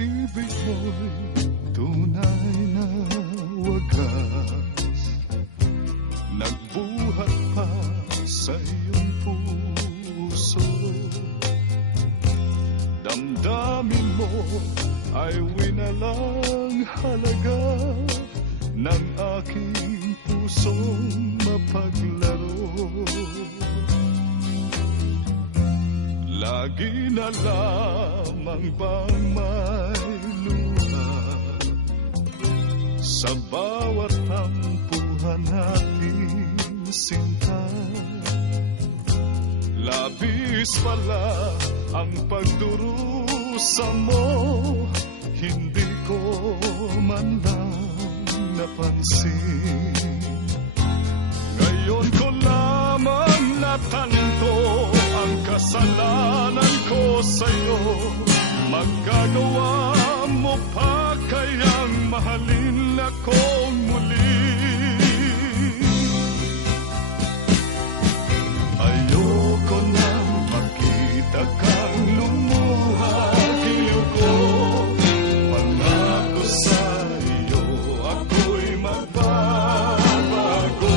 Pag-ibig mo'y tunay na wagas, nagbuhat pa sa iyong puso. Damdamin mo ay winalang halaga ng aking pusong mapaglaro. Lagi na lamang bang may luha sa bawat tampuhan nating sinta? Labis pala ang pagdurusa mo, hindi ko man lang napansin. Ngayon ko lamang natanto ang kasalanan ko sa'yo. Magagawa mo pa kayang mahalin akong muli? Ayoko nang makita kang lumuha, giliw ko. Pangako sa iyo, ako'y magbabago.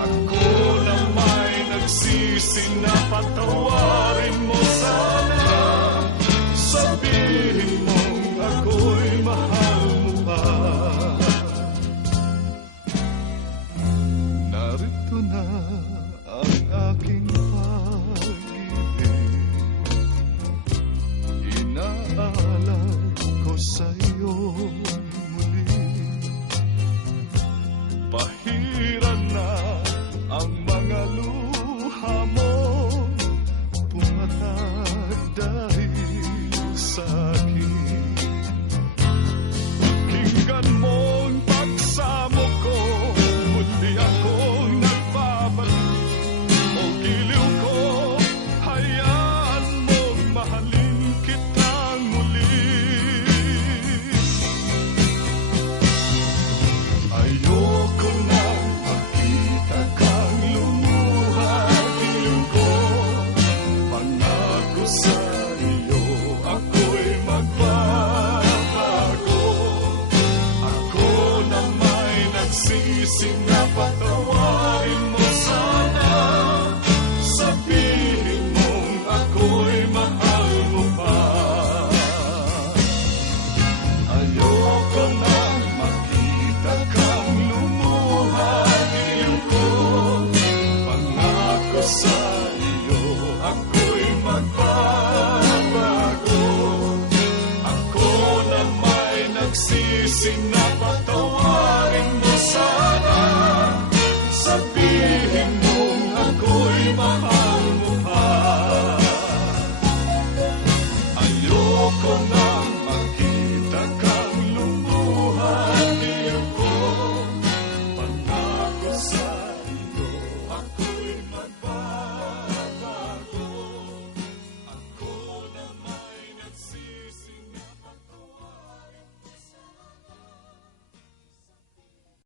Ako na may nagsisi na patawarin mo sana. Sabihin mong ako'y mahal mo pa. Narito na ang aking pag-ibig, inaalay ko sa iyo muli. Pahiran na ang mga luha mo, pumatag dahil sa akin. Pakinggan mo ang pagsamo ko, muli akong nagbabalik. O giliw ko, hayaan mong mahalin kitang muli. Ayoko nang makita kang lumuha, giliw ko. Pangako sa iyo, ako'y magbabago. Ako na may nagsisi na patawarin mo sana. Sabihin mong ako'y mahal mo pa. Ayoko nang makita kang lumuha, giliw ko. Pangako sa iyo, ako'y magbabago. Ako na may nagsisi